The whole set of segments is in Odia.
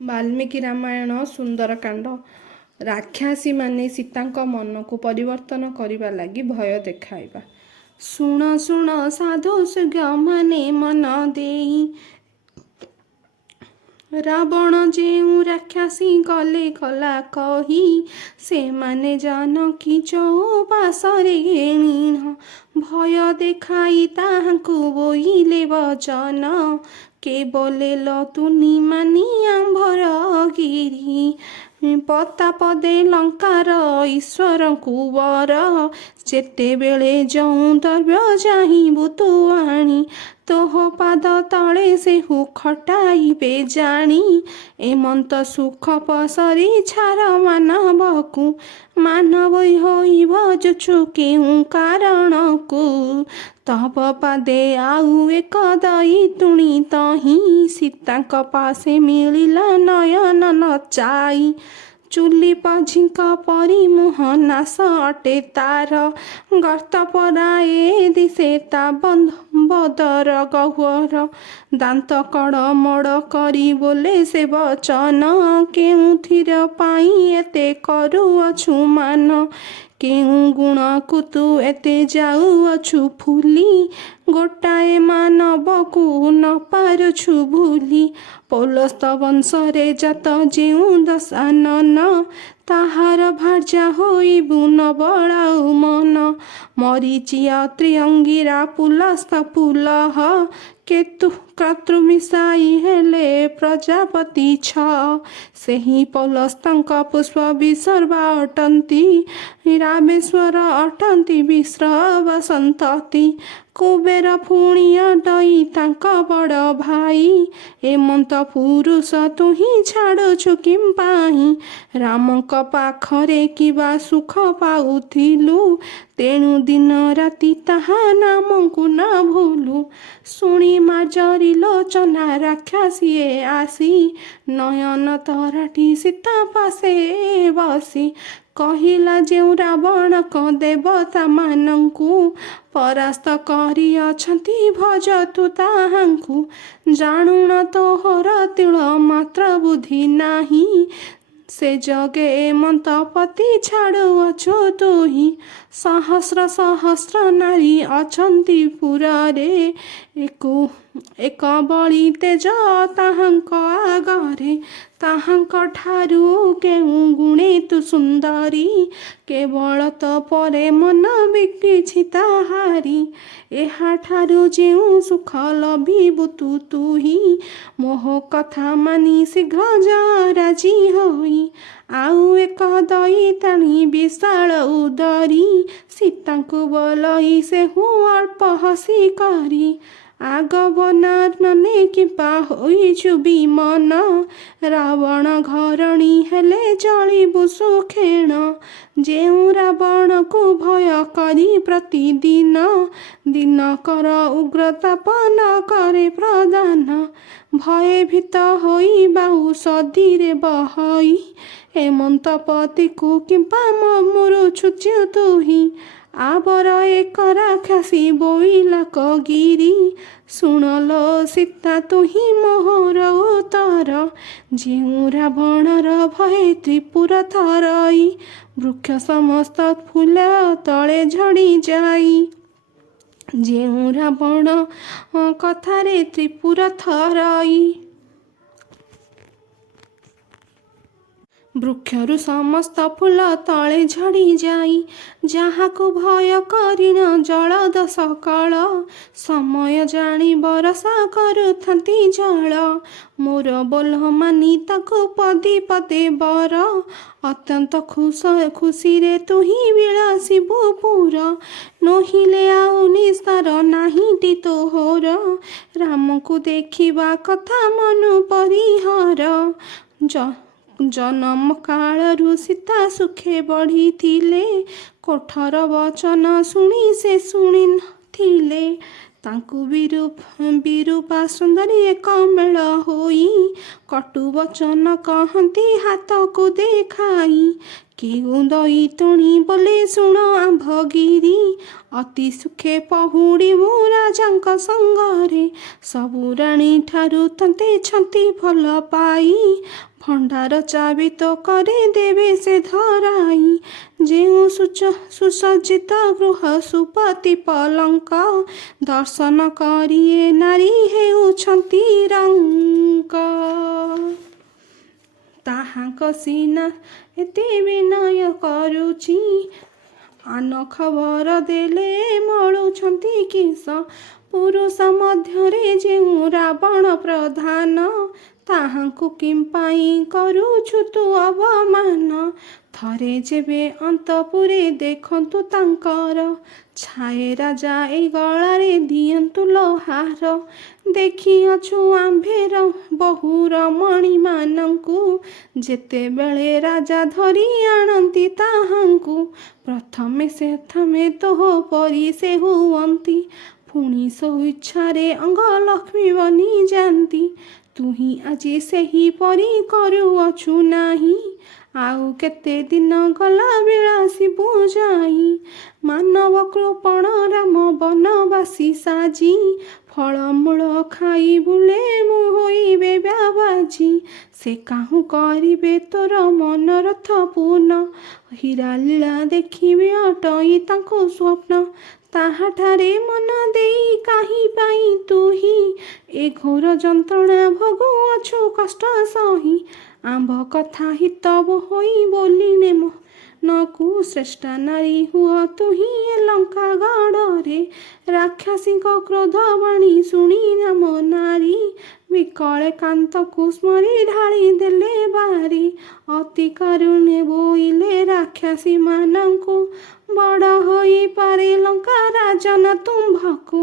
ବାଲ୍ମୀକି ରାମାୟଣ ସୁନ୍ଦରକାଣ୍ଡ। ରାକ୍ଷାସୀ ମାନେ ସୀତାଙ୍କ ମନକୁ ପରିବର୍ତ୍ତନ କରିବା ଲାଗି ଭୟ ଦେଖାଇବା। ଶୁଣ ଶୁଣ ସାଧୁ ସୁଜ୍ଞ ମାନେ ମନ ଦେଇ, ରାବଣ ଯେଉଁ ରାକ୍ଷାସୀ ଗଲେ ଗଲା କହି, ସେମାନେ ଜାନକୀ ଚଉପାଶରେ ଘେଣିଣ, ଭୟ ଦେଖାଇ ତାହାଙ୍କୁ ବୋଇଲେ ବଚନ, କେବଲେ ଲତୁନି ମାନି ଆମ୍ଭର ଗିରି, ପତାପଦେ ଲଙ୍କାର ଈଶ୍ୱରଙ୍କୁ ବର, ଯେତେବେଳେ ଯେଉଁ ଦ୍ରବ୍ୟ ଚାହିଁବୁ ତୁ ଆଣି, ତୋହ ପାଦ ତଳେ ସେହୁ ଖଟାଇବେ ଜାଣି, ଏମନ୍ତ ସୁଖ ପସରି ଛାର ମାନବକୁ, ମାନବ ହୋଇ ଭଜୁଛୁ କେଉଁ କାରଣକୁ, ତବ ପାଦେ ଆଉ ଏକ ଦଇତୁଣି ତହିଁ, ସୀତାଙ୍କ ପାଶେ ମିଳିଲା ନୟନ ନଚାଇ, ଚୁଲି ପଝିଙ୍କ ପରି ମୁହଁ ନାଶ ଅଟେ ତାର, ଗର୍ତ୍ତ ପରାଏ ଦିଶେ ତା ବଦର ଗହ୍ୱର, ଦାନ୍ତ କଡ଼ ମଡ଼ କରି ବୋଲେ ସେ ବଚନ, କେଉଁଥିର ପାଇଁ ଏତେ କରୁଅଛୁ ମାନ, କେଉଁ ଗୁଣକୁ ତୁ ଏତେ ଯାଉଅଛୁ ଫୁଲି, ଗୋଟାଏ ମାନବକୁ ନ ପାରୁଛୁ ଭୁଲି, ପୌଲସ୍ତ ବଂଶରେ ଜାତ ଯେଉଁ ଦଶାନନ, ତାହାର ଭାର୍ଯ୍ୟା ହୋଇବୁ ନ ବଳାଉ ମନ, ମରିଚି ଅତ୍ରି ଅଙ୍ଗିରା ପୁଲସ୍ତ ପୁଲହ, କେତୁ କ୍ରତୁ ମିଶାଇ ହେଲେ ପ୍ରଜାପତି ଛ, ସେହି ପୌଲସ୍ତଙ୍କ ପୁଷ୍ପ ବିସର୍ବା ଅଟନ୍ତି, ରାମେଶ୍ୱର ଅଟନ୍ତି ବିଶ୍ରବ ସନ୍ତତି, କୁବେର ପୁଣି ଅଟଇ ତାଙ୍କ ବଡ଼ ଭାଇ, ଏମନ୍ତ ପୁରୁଷ ତୁହି ଛାଡ଼ୁଛୁ କିମ୍ପାଇଁ, ରାମଙ୍କ ପାଖରେ କିବା ସୁଖ ପାଉଥିଲୁ, ତେଣୁ ଦିନ ରାତି ତାହା ନାମକୁ ନ ଭୁଲୁ, ଶୁଣି ମାର୍ଜରୀ ଲୋଚନା ରାକ୍ଷାସୀଏ ଆସି, ନୟନ ତରାଟି ସୀତା ପାଶେ ବସି, କହିଲା ଯେଉଁ ରାବଣକ ଦେବତା ମାନଙ୍କୁ, ପରାସ୍ତ କରିଅଛନ୍ତି ଭଜ ତୁ ତାହାଙ୍କୁ, ଜାଣୁଣ ତୋହର ତିଳ ମାତ୍ର ବୁଦ୍ଧି ନାହିଁ, ସେ ଯୋଗେ ଏମନ୍ତ ପତି ଛାଡ଼ୁଅଛୁ ତୁହି, ସହସ୍ର ସହସ୍ର ନାରୀ ଅଛନ୍ତି ପୁରରେ, ଏକ ବଳି ତେଜ ତାହାଙ୍କ ଆଗରେ, ତାହାଙ୍କ ଠାରୁ କେଉଁ ଗୁଣେ ତୁ ସୁନ୍ଦରୀ, କେବଳ ତ ପରେ ମନ ବିକିଛି ତାହାରି, ଏହାଠାରୁ ଯେଉଁ ସୁଖ ଲଭିବୁ ତୁହି, ମୋହ କଥା ମାନି ଶୀଘ୍ର ଯା ରାଜି ହୋଇ, ଆଉ ଏକ ଦଇତାଣି ବିଶାଳ ଉଦରୀ, ସୀତାଙ୍କୁ ବୋଲଇ ସେହୁ ଅଳ୍ପ ହସି କରି, ଆଗ ବନାନନେ କିମ୍ବା ହୋଇଛୁ ବିମନ, ରାବଣ ଘରଣୀ ହେଲେ ଚଳିବୁ ସୁଖେଣ, ଯେଉଁ ରାବଣକୁ ଭୟ କରି ପ୍ରତିଦିନ, ଦିନକର ଉଗ୍ରତାପ ନ କରେ ପ୍ରଦାନ, ଭୟଭୀତ ହୋଇ ବାହୁ ସଦୀରେ ବହଇ, ଏମନ୍ତ ପତିକୁ କିମ୍ବା ମରୁଛୁ ତୁହି, ଆବର ଏକ ରାକ୍ଷାସୀ ବୋଇଲା କଗିରି, ଶୁଣଲୋ ସୀତା ତୁହି ମୋହର ଉତ୍ତର, ଯେଉଁ ରାବଣର ଭୟେ ତ୍ରିପୁର ଥରଇ, ବୃକ୍ଷ ସମସ୍ତ ଫୁଲ ତଳେ ଝଡ଼ି ଯାଇ, ଯେଉଁ ରାବଣ କଥାରେ ତ୍ରିପୁର ଥରଇ, ବୃକ୍ଷରୁ ସମସ୍ତ ଫୁଲ ତଳେ ଝଡ଼ି ଯାଇ, ଯାହାକୁ ଭୟ କରିଣ ଜଳଦ ସକଳ, ସମୟ ଜାଣି ବରଷା କରୁଥାନ୍ତି ଜଳ, ମୋର ବୋଲ ମାନି ତାକୁ ପଦି ପଦେ ବର, ଅତ୍ୟନ୍ତ ଖୁସିରେ ତୁହି ବିଳାସିବୁ ପୁର, ନୋହିଲେ ଆଉ ନିସ୍ତାର ନାହିଁଟି ତୋହର, ରାମକୁ ଦେଖିବା କଥା ମନୁ ପରିହର, ଜନମ କାଳରୁ ସୀତା ସୁଖେ ବଢ଼ିଥିଲେ, କୋଠର ବଚନ ଶୁଣି ସେ ଶୁଣି ନଥିଲେ, ତାଙ୍କୁ ବିରୂପା ସୁନ୍ଦରୀ ଏକ ମେଳ ହୋଇ, କଟୁ ବଚନ କହନ୍ତି ହାତକୁ ଦେଖାଇ, କେଉଁ ଦଇତୁଣି ବୋଲେ ଶୁଣ ଆମ୍ଭଗିରି, ଅତି ସୁଖେ ପହୁଡ଼ିବୁ ରାଜାଙ୍କ ସଙ୍ଗରେ, ସବୁ ରାଣୀ ଠାରୁ ତତେ ଛନ୍ତି ଭଲ ପାଇ, ଖଣ୍ଡାର ଚାବି ତ କରିଦେବେ ସେ ଧରାଇ। ଯେଉଁ ସୁସଜ୍ଜିତ ଗୃହ ସୁପତି ପଲଙ୍କ, ଦର୍ଶନ କରିଏ ନାରୀ ହେଉଛନ୍ତି ରଙ୍କ। ତାହାଙ୍କ ସିନା ଏତେ ବିନୟ କରୁଛି, ଆନ ଖବର ଦେଲେ ମଳୁଛନ୍ତି କିସ। ପୁରୁଷ ମଧ୍ୟରେ ଯେଉଁ ରାବଣ ପ୍ରଧାନ, ତାହାଙ୍କୁ କିମ୍ପାଇଁ କରୁଛୁ ତୁ ଅବମାନ। ଥରେ ଯେବେ ଅନ୍ତପୁରେ ଦେଖନ୍ତୁ ତାଙ୍କର, ଛାଏ ରାଜା ଏଇ ଗଳାରେ ଦିଅନ୍ତୁ ଲୋହାର। ଦେଖିଅଛୁ ଆମ୍ଭେର ବହୁ ରମଣୀମାନଙ୍କୁ, ଯେତେବେଳେ ରାଜା ଧରି ଆଣନ୍ତି ତାହାଙ୍କୁ। ପ୍ରଥମେ ତୋହ ପରି ସେ ହୁଅନ୍ତି, ପୁଣି ସ୍ୱଇଚ୍ଛାରେ ଅଙ୍ଗ ଲକ୍ଷ୍ମୀ ବନି ଯାନ୍ତି। ତୁହି ଆଜି ସେହିପରି କରୁଅଛୁ ନାହିଁ, ଆଉ କେତେ ଦିନ ଗଲା ବିଳାସିବୁ ଯାଇ। ମାନବ କୃପଣ ରାମ ବନବାସୀ ସାଜି, ଫଳମୂଳ ଖାଇ ବୁଲେ ମୁଁ ହୋଇବେ ବ୍ୟାବାଜି। ସେ କାହୁଁ କରିବେ ତୋର ମନୋରଥ ପୂର୍ଣ୍ଣ, ହୀରା ଲୀଳା ଦେଖିବେ ଅଟଇ ତାଙ୍କୁ ସ୍ୱପ୍ନ। ତାହାଠାରେ ମନ ଦେଇ କାହିଁ ପାଇଁ ତୁହି, ଏ ଘୋର ଯନ୍ତ୍ରଣା ଭୋଗୁଅଛୁ କଷ୍ଟ ସହି। ଆମ୍ଭ କଥା ହିତବ ହୋଇ ବୋଲିନେ ମନକୁ, ଶ୍ରେଷ୍ଠା ନାରୀ ହୁଅ ତୁହି ଏ ଲଙ୍କା ଗଡ଼ରେ। ରାକ୍ଷସୀଙ୍କ କ୍ରୋଧ ବାଣୀ ଶୁଣି ରାମ ନାରୀ, ବିକଳେ କାନ୍ତକୁ ସ୍ମରି ଢାଳି ଦେଲେ ବାରି। ଅତି କାରୁଣ୍ୟେ ବୋଇଲେ ରାକ୍ଷସୀ ମାନଙ୍କୁ, ବଡ଼ ହୋଇପାରେ ଲଙ୍କା ରାଜନ ତୁମ୍ଭକୁ।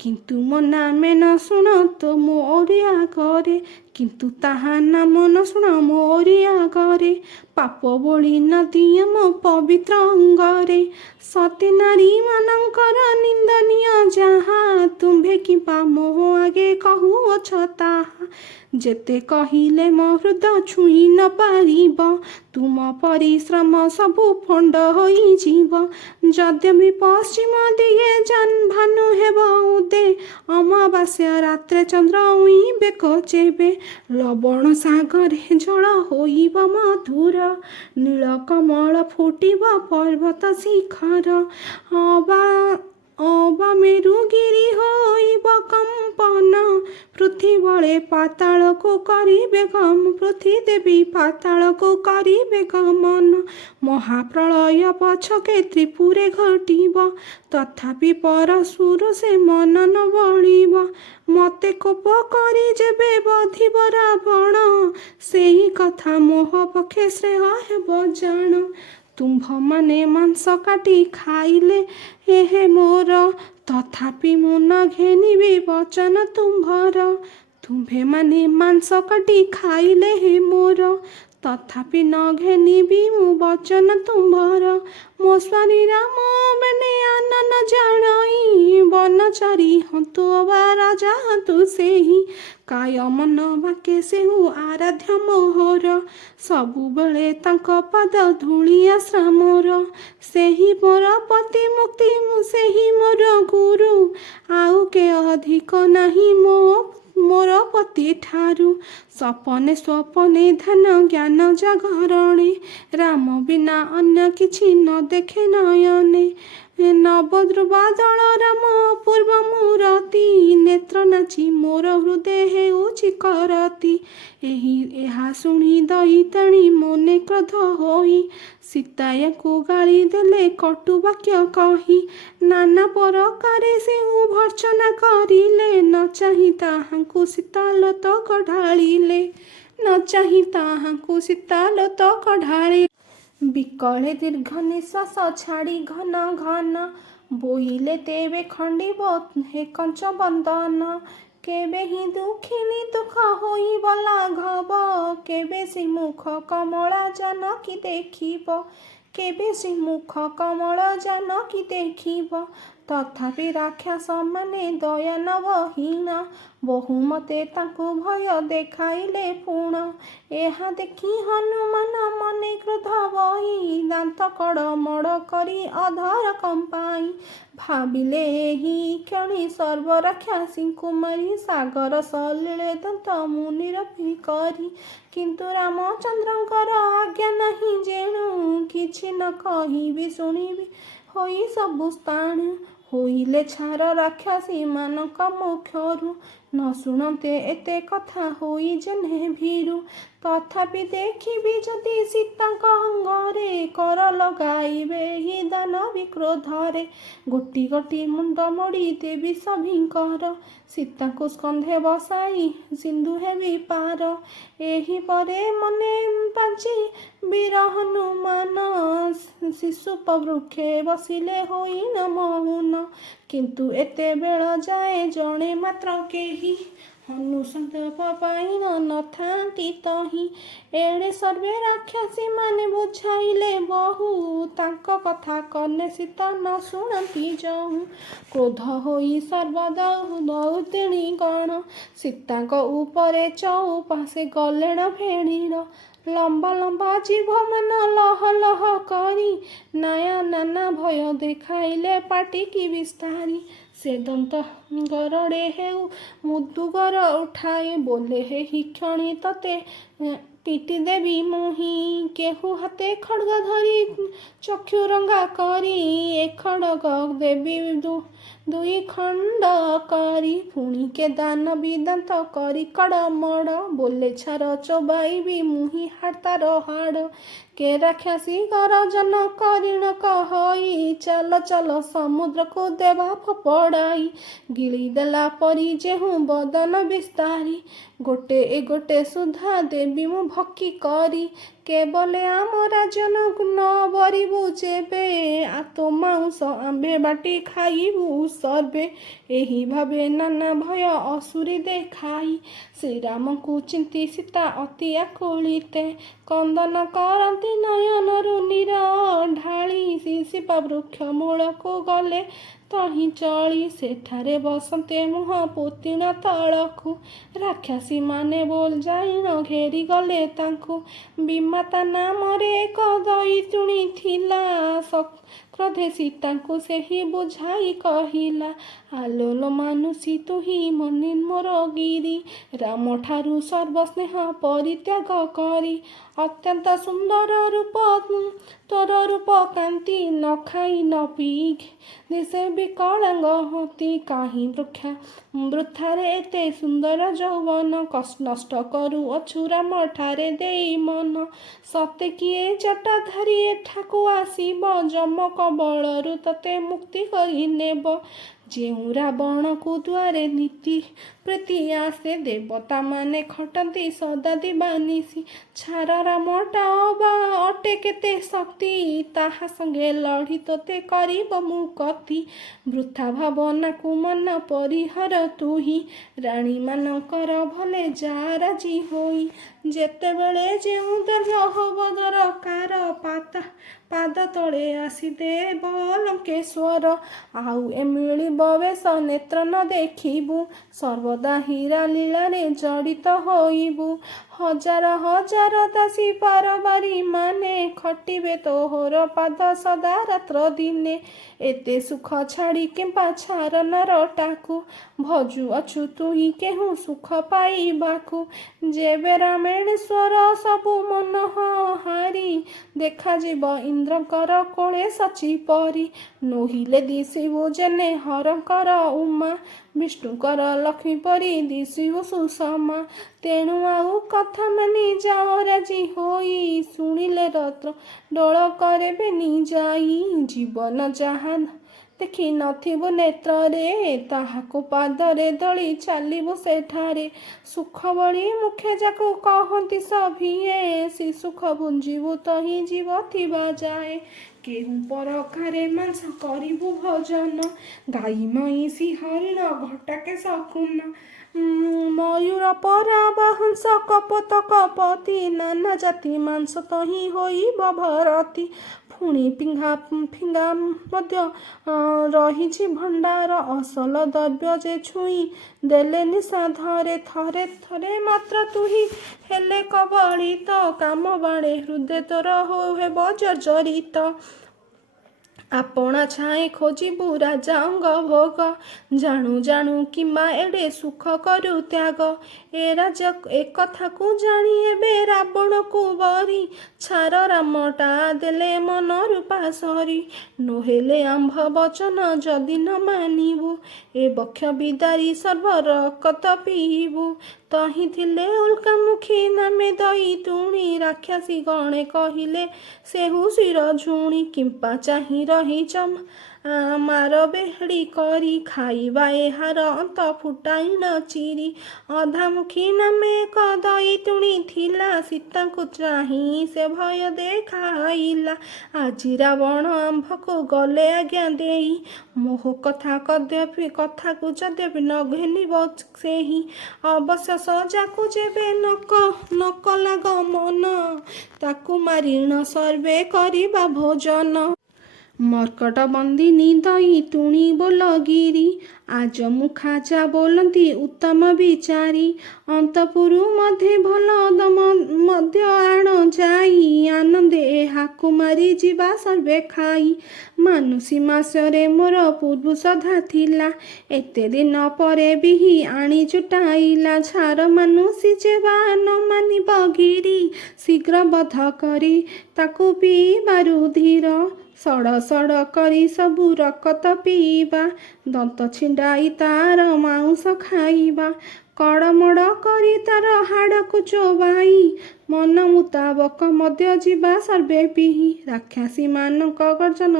କିନ୍ତୁ ମୋ ନାମେ ନ ଶୁଣ ତ ମୋରି ଆଗରେ, କିନ୍ତୁ ତାହା ନାମ ନ ଶୁଣ ମୋରି ଆଗରେ। ପାପ ବୋଳି ନ ଦିଅ ମୋ ପବିତ୍ର ଅଙ୍ଗରେ, ସତୀ ନାରୀ ମାନଙ୍କର ନିନ୍ଦନୀୟ ଯାହା। ତୁମ୍ଭେ କିମ୍ବା ମୋ ଆଗେ କହୁଅଛ ତାହା, ଯେତେ କହିଲେ ମୋ ହୃଦ ଛୁଇଁ ନ ପାରିବ। ତୁମ ପରିଶ୍ରମ ସବୁ ପଣ୍ଡ ହୋଇଯିବ, ଯଦ୍ୟପି ପଶ୍ଚିମ ଦିଗେ ଭାନୁ ହେବ ଉଦେ। ଅମାବାସ୍ୟା ରାତ୍ରେ ଚନ୍ଦ୍ର ଉଇଁବେ କଚେବେ, ଲବଣ ସାଗରେ ଜଳ ହୋଇବ ମଧୁର। ନୀଳକମଳ ଫୁଟିବ ପର୍ବତ ଶିଖର, ଅବା ମେରୁଗିରି ହୋଇବ କମ୍ପନ। ପୃଥିବଳେ ପାତାଳକୁ କରିବେ ପୃଥିଦେବୀ ପାତାଳକୁ କରିବେ ଗମନ। ମହାପ୍ରଳୟ ପଛକେ ତ୍ରିପୁରେ ଘଟିବ, ତଥାପି ପରଶୁରୁ ସେ ମନ ନ ବଳିବ। ମତେ କୋପ କରି ଯେବେ ବଧିବ ରାବଣ, ସେହି କଥା ମୋହ ପକ୍ଷେ ଶ୍ରେୟ ହେବ ଜାଣ। ତୁମ୍ଭମାନେ ମାଂସ କାଟି ଖାଇଲେ ହେ ମୋର, ତଥାପି ମୁଁ ନ ଘେନିବି ବଚନ ତୁମ୍ଭର। ତୁମ୍ଭେମାନେ ମାଂସ କାଟି ଖାଇଲେ ହେ ମୋର, ତଥାପି ନ ଘେନିବି ମୁଁ ବଚନ ତୁମ୍ଭର। ମୋ ସ୍ୱାମୀ ରାମ ବେନେ ଆନନ ଜାଣଇ, ବନଚାରୀ ହନ୍ତୁ ଅବା ରାଜା ହନ୍ତୁ ସେହି। କାୟ ମନ ବାକେ ସେହୁ ଆରାଧ୍ୟ ମୋହର, ସବୁବେଳେ ତାଙ୍କ ପାଦ ଧୂଳି ଆଶ୍ରା ମୋର। ସେହି ମୋର ପତି ମୁକ୍ତି ମୁଁ ସେହି ମୋର ଗୁରୁ, ଆଉ କେ ଅଧିକ ନାହିଁ ମୋର ପତି ଠାରୁ। ସପନେ ସ୍ୱପନେ ଧ୍ୟାନ ଜ୍ଞାନ ଜାଗରଣେ, ରାମ ବିନା ଅନ୍ୟ କିଛି ନ ଦେଖେ ନୟନେ। ନବଦ୍ରୁବାଦଳ ରାମ ଅପୂର୍ବ ମୂରତି, ନେତ୍ର ନାଚି ମୋର ହୃଦେ ହେଉଛି କରତି। ଏହା ଶୁଣି ଦଇତାଣି ମନେ କ୍ରୋଧ ହୋଇ, ସୀତା ୟାକୁ ଗାଳି ଦେଲେ କଟୁ ବାକ୍ୟ କହି। ନାନା ପ୍ରକାରେ ସେହୁ ଭର୍ଚ୍ଛନା କରିଲେ, ନ ଚାହିଁ ତାହାଙ୍କୁ ସୀତାଲୋତକ ଢାଳିଲେ। ନ ଚାହିଁ ତାହାଙ୍କୁ ସୀତାଲୋତକ ଢାଳିଲେ। ବିକଳେ ଦୀର୍ଘ ନିଶ୍ୱାସ ଛାଡ଼ି ଘନ ଘନ, ବୋଇଲେ ତେବେ ଖଣ୍ଡିବ ହେ କଞ୍ଚ ବଦନ। କେବେ ହିଁ ଦୁଃଖିନୀ ଦୁଃଖ ହୋଇବ ଲାଘବ, କେବେ ଶ୍ରୀମୁଖ କମଳା ଜାନକୀ ଦେଖିବ। କେବେ ଶ୍ରୀମୁଖ କମଳ ଜାନକୀ ଦେଖିବ। ତଥାପି ରାକ୍ଷସ ମାନେ ଦୟାନବହୀନ ବହୁମତେ ତାଙ୍କୁ ଭୟ ଦେଖାଇଲେ ପୁଣ। ଏହା ଦେଖି ହନୁମାନ ମନେ କ୍ରୋଧ ବହି ଦାନ୍ତ କଡ଼ ମଡ଼ କରି ଅଧର କମ୍ପାଇ ଭାବିଲେ ଏହି କ୍ଷଣି ସର୍ବରାକ୍ଷସୀଙ୍କୁ ମାରି ସାଗର ସଲିଳେ ଦନ୍ତ ମୁନିରପି କରି। କିନ୍ତୁ ରାମଚନ୍ଦ୍ରଙ୍କର ଆଜ୍ଞା ନାହିଁ ଯେଣୁ କିଛି ନ କହିବି ଶୁଣିବି ହୋଇ ସବୁ ସ୍ଥାଣୁ। ହୋଇଲେ ଛାର ରାକ୍ଷସୀ ମାନଙ୍କ ମୁଖରୁ ନ ଶୁଣନ୍ତେ ଏତେ କଥା ହୋଇ ଯେହ୍ନେ ଭୀରୁ। ତଥାପି ଦେଖିବି ଯଦି ସୀତାଙ୍କ ଅଙ୍ଗରେ କର ଲଗାଇବେ ଏହି ଦାନବୀ କ୍ରୋଧରେ। ଗୋଟି ଗୋଟି ମୁଣ୍ଡ ମୋଡ଼ି ଦେବି ସଭିଙ୍କର ସୀତାଙ୍କୁ ସ୍କନ୍ଧେ ବସାଇ ସିନ୍ଧୁ ହେବି ପାର। ଏହିପରେ ମନେ ପାଞ୍ଚି ବୀର ହନୁମାନ ଶିଶୁପ ବୃକ୍ଷେ ବସିଲେ ହୋଇ ନ ମଉନ। କିନ୍ତୁ ଏତେବେଳ ଯାଏ ଜଣେ ମାତ୍ର କେହି ହନୁସନ୍ତପ ପାଇ ନଥାନ୍ତି ତହିଁ। ଏଣେ ସର୍ବେ ରାକ୍ଷସୀ ମାନେ ବୁଝାଇଲେ ବହୁ ତାଙ୍କ କଥା କନେ ସୀତା ନ ଶୁଣନ୍ତି ଯହୁଁ। କ୍ରୋଧ ହୋଇ ସର୍ବଦଉ ଦଉତିଣୀ ଗଣ ସୀତାଙ୍କ ଉପରେ ଚଉପାଶେ ଗଲେଣ ଫେଣିର। ଲମ୍ବା ଲମ୍ବା ଜିଭ ମାନ ଲହ ଲହ କରି ନାନା ଭୟ ଦେଖାଇଲେ ପାଟିକି ବିସ୍ତାରି। ସେ ଦନ୍ତ ଗରଡ଼େ ହେଉ ମୁଦୁଗର ଉଠାଏ ବୋଲେ ଏହି କ୍ଷଣି ତତେ ପିଟି ଦେବି ମୁହିଁ। କେହୁ ହାତେ ଖଡ୍ଗ ଧରି ଚକ୍ଷୁ ରଙ୍ଗା କରି ଏ ଖଡ୍ଗ ଦେବି ଦୁଇ ଖଣ୍ଡ କରି। ପୁଣି କେ ଦାନବୀ ଦାନ୍ତ କରି କଡ଼ ମଡ଼ ବୋଲେ ଛାର ଚୋବାଇବି ମୁହିଁ ତାର ହାଡ଼। କେ ରାକ୍ଷସୀ ଗରଜନ କରିଣକ ହୋଇ ଚାଲ ଚାଲ ସମୁଦ୍ରକୁ ଦେବା ଫୋପଡ଼ାଇ। ଗିଳି ଦେଲା ପରି ଯେହୁଁ ବଦନ ବିସ୍ତାରି ଗୋଟେ ସୁଦ୍ଧା ଦେବି ମୁଁ ଭକି କରି। କେବଲେ ଆମ ରାଜନକୁ ନ ବରିବୁ ଯେବେ ତୋ ମାଉଁସ ଆମ୍ଭେ ବାଟି ଖାଇବୁ ସର୍ବେ। ଏହି ଭାବେ ନାନା ଭୟ ଅସୁରୀ ଦେଖାଇ ଶ୍ରୀରାମଙ୍କୁ ଚିନ୍ତି ସୀତା ଅତି ଆକୁଳିତେ କ୍ରନ୍ଦନ କରନ୍ତି ନୟନରୁ ନୀର ଢାଳି। ଶିଶିପ ବୃକ୍ଷ ମୂଳକୁ ଗଲେ ତହିଁ ଚଳି ସେଠାରେ ବସନ୍ତେ ମୁହଁ ପୋତିଣ ତଳକୁ। ରାକ୍ଷସୀ ମାନେ ବୋଲଜାଇଣ ଘେରି ଗଲେ ତାଙ୍କୁ ବିମାତା ନାମରେ ଏକ ଦଇତୁଣୀ ଥିଲା। କ୍ରୋଧେ ସୀତାଙ୍କୁ ସେହି ବୁଝାଇ କହିଲା ଆଲୋଲ ମାନୁଷୀ ତୁହି ମନେ ମୋର ଗିରି। ରାମଠାରୁ ସର୍ବସ୍ନେହ ପରିତ୍ୟାଗ କରି ଅତ୍ୟନ୍ତ ସୁନ୍ଦର ରୂପ ତୋର ରୂପ କାନ୍ତି ନ ଖାଇ ନ ପିଇ ଦିଶେ ବିକଳାଙ୍ଗ ହତି। କାହିଁ ବୃଥାରେ ଏତେ ସୁନ୍ଦର ଯୌବନ ନଷ୍ଟ କରୁଅଛୁ ରାମଠାରେ ଦେଇ ମନ। ସତେ କିଏ ଜଟାଧାରୀ ଏଠାକୁ ଆସିବ ଯମ କବଳରୁ ତତେ ମୁକ୍ତି କରି ନେବ। ଯେଉଁ ରାବଣକୁ ଦ୍ୱାରେ ନୀତି ପ୍ରୀତି ଆସେ ଦେବତା ମାନେ ଖଟନ୍ତି ସଦା ଦିବାନିଶି। ଛାର ରାମଟା ଅବା ଅଟେ କେତେ ଶକ୍ତି ତାହା ସଙ୍ଗେ ଲଢ଼ି ତୋତେ କରିବ ମୁଁ କତି। ବୃଥା ଭାବନାକୁ ମନ ପରିହର ତୁହି ରାଣୀ ମାନଙ୍କର ଭଲେ ଯା ରାଜି ହୋଇ। ଯେତେବେଳେ ଯେଉଁ ଦ୍ରବ୍ୟ ହବ ଦରକାର ପାଦ ତଳେ ଆସି ଦେବ ଲଙ୍କେଶ୍ୱର। ଆଉ ଏ ମିଳିବ ବେଶ ନେତ୍ର ନ ଦେଖିବୁ ସର୍ବଦା ହୀରା ଲୀଳାରେ ଜଡ଼ିତ ହୋଇବୁ। ହଜାର ହଜାର ଦାସୀ ପାରବାରୀ ମାନେ ଖଟିବେ ତୋହର ପାଦ ସଦା ରାତ୍ର ଦିନେ। ଏତେ ସୁଖ ଛାଡ଼ି କିମ୍ପା ଛାର ନରଟାକୁ ଭଜୁଅଛୁ ତୁହି କେହୁଁ ସୁଖ ପାଇବାକୁ। ଯେବେ ରାମେଶ୍ୱର ସବୁ ମନୋହାରୀ ଦେଖାଯିବ ଇନ୍ଦ୍ରଙ୍କର କୋଳେ ସଚି ପରି। ନୋହିଲେ ଦିଶିବୁ ଯେନେ ହରଙ୍କର ଉମା ବିଷ୍ଣୁଙ୍କର ଲକ୍ଷ୍ମୀ ପରି ଦିଶିବୁ ସୁଷମା। ତେଣୁ ଆଉ କଥା ମାନି ଯାଅ ରାଜି ହୋଇ ଶୁଣିଲେ ରତ୍ର ଡୋଳ କରେ ବେନି ଯାଇ। ଜୀବନ ଯାହା ଦେଖି ନଥିବୁ ନେତ୍ରରେ ତାହାକୁ ପାଦରେ ଦଳି ଚାଲିବୁ ସେଠାରେ। ସୁଖ ବଳି ମୁଖେ ଯାକୁ କହନ୍ତି ସଭିଏ ସେ ସୁଖ ଭୁଞ୍ଜିବୁ ତହିଁ ଜୀବ ଥିବା ଯାଏ। କେଉଁ ପରକାରେ ମାଂସ କରିବୁ ଭୋଜନ ଗାଈ ମଇଁଷି ହରିଣ ଘଟାକେ ଶକୁନ। ମୟୂର ପରାବା ହଂସ କପୋତ କପତି ନାନା ଜାତି ମାଂସ ତହିଁ ହୋଇବ ଭରତି। ଖୁଣି ଫିଙ୍ଗା ମଧ୍ୟ ରହିଛି ଭଣ୍ଡାର। ଅସଲ ଦ୍ରବ୍ୟ ଯେ ଛୁଇଁ ଦେଲେ ନିଶା ଧରେ। ଥରେ ଥରେ ମାତ୍ର ତୁହି ହେଲେ କବଳିତ। କାମ ବାଡ଼େ ହୃଦୟ ତୋର ହେବ ଜର୍ଜରିତ। ଆପଣା ଛାଏଁ ଖୋଜିବୁ ରାଜା ଅଙ୍ଗ ଭୋଗ। ଜାଣୁ ଜାଣୁ କିମ୍ବା ଏଡ଼େ ସୁଖ କରୁ ତ୍ୟାଗ। ଏ ରାଜା ଏ କଥାକୁ ଜାଣି ଏବେ ରାବଣକୁ ବରି। ଛାର ରାମଟା ଦେଲେ ମନରୁ ପାସରି। ନୋହେଲେ ଆମ୍ଭ ବଚନ ଯଦି ନ ମାନିବୁ। ଏ ବକ୍ଷ ବିଦାରି ସର୍ବ ରକତ ପିଇବୁ। ତହିଁ ଥିଲେ ଉଲ୍କାମୁଖୀ ନାମେ ଦଇ ତୁଣି। ରାକ୍ଷସୀ ଗଣେ କହିଲେ ସେହୁ ଶିର ଝୁଣି। କିମ୍ପା ଚାହିଁ ରହିଛ ମାର ବେହେଡ଼ି କରି। ଖାଇବା ଏହାର ଅନ୍ତ ଫୁଟାଇ ନ ଚିରି। ଅଧାମୁଖୀ ନାମେ ଏକ ଦଇ ତୁଣି ଥିଲା। ସୀତାଙ୍କୁ ଚାହିଁ ସେ ଭୟ ଦେଖାଇଲା। ଆଜି ରାବଣ ଆମ୍ଭକୁ ଗଲେ ଆଜ୍ଞା ଦେଇ। ମୋହ କଥାକୁ ଯଦ୍ୟପି ନ ଘେନିବ ସେହି। ଅବଶ୍ୟ ସଜାକୁ ଯେବେ ନକଲା ଗମନ। ତାକୁ ମାରି ନ ସର୍ବେ କରିବା ଭୋଜନ। ମର୍କଟ ବନ୍ଦିନୀ ଦଇ ତୁଣି ବୋଲଗିରି। ଆଜ ମୁଖାଜା ବୋଲନ୍ତି ଉତ୍ତମ ବିଚାରୀ। ଅନ୍ତପୁରୁ ମଧ୍ୟ ଭଲ ମଧ୍ୟ ଆଣ ଯାଇ। ଆନନ୍ଦେ ଏହାକୁ ମାରି ଯିବା ସର୍ବେ ଖାଇ। ମାନୁଷୀ ମାସରେ ମୋର ପୂର୍ବୁ ସଧା ଥିଲା। ଏତେ ଦିନ ପରେ ବିହି ଆଣି ଜୁଟାଇଲା। ଛାର ମାନୁଷୀ ଯେ ବା ନ ମାନିବ ଗିରି। ଶୀଘ୍ର ବଧ କରି ତାକୁ ପିଇବାରୁ ଧୀର। ସଡ଼ ସଡ଼ କରି ସବୁ ରକତ ପିଇବା। ଦନ୍ତ ଛିଣ୍ଡାଇ ତାର ମାଉଁସ ଖାଇବା। କଡ଼ମଡ଼ କରି ତାର ହାଡ଼କୁ ଚୋବାଇ। ମନ ମୁତାବକ ମଧ୍ୟ ଯିବା ସର୍ବେ ପିହି। ରାକ୍ଷସୀମାନଙ୍କ ଗର୍ଜନ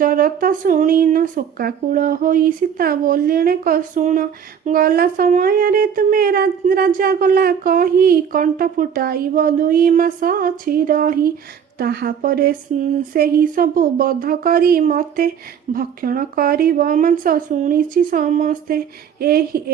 ଜରତ ଶୁଣିନ। ଶୋକାକୁଳ ହୋଇ ସୀତା ବୋଲିଣେ ଶୁଣ। ଗଲା ସମୟରେ ତୁମେ ରାଜା ଗଲା କହି। କଣ୍ଠ ଫୁଟାଇବ 2 ମାସ ଅଛି ରହି। ତାହାପରେ ସେହି ସବୁ ବଧ କରି ମତେ ଭକ୍ଷଣ କରିବ ମାଂସ ଶୁଣିଛି ସମସ୍ତେ।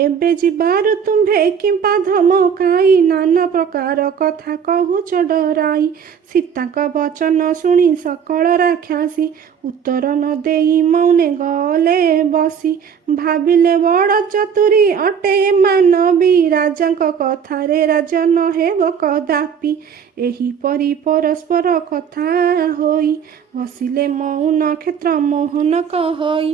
ଏବେ ଯିବାରୁ ତୁମ୍ଭେ କିମ୍ପା ଧମକାଇ। ନାନା ପ୍ରକାର କଥା କହୁଛ ଡରାଇ। ସୀତାଙ୍କ ବଚନ ଶୁଣି ସକଳ ରାକ୍ଷସୀ। ଉତ୍ତର ନ ଦେଇ ମୌନେ ଗଲେ ବସି। ଭାବିଲେ ବଡ଼ ଚତୁରୀ ଅଟେ ମାନବୀ। ରାଜାଙ୍କ କଥାରେ ରାଜା ନ ହେବ କଦାପି। ଏହିପରି ପରସ୍ପର କଥା ହୋଇ ବସିଲେ ମୌନ କ୍ଷେତ୍ର ମୋହନ କହଇ।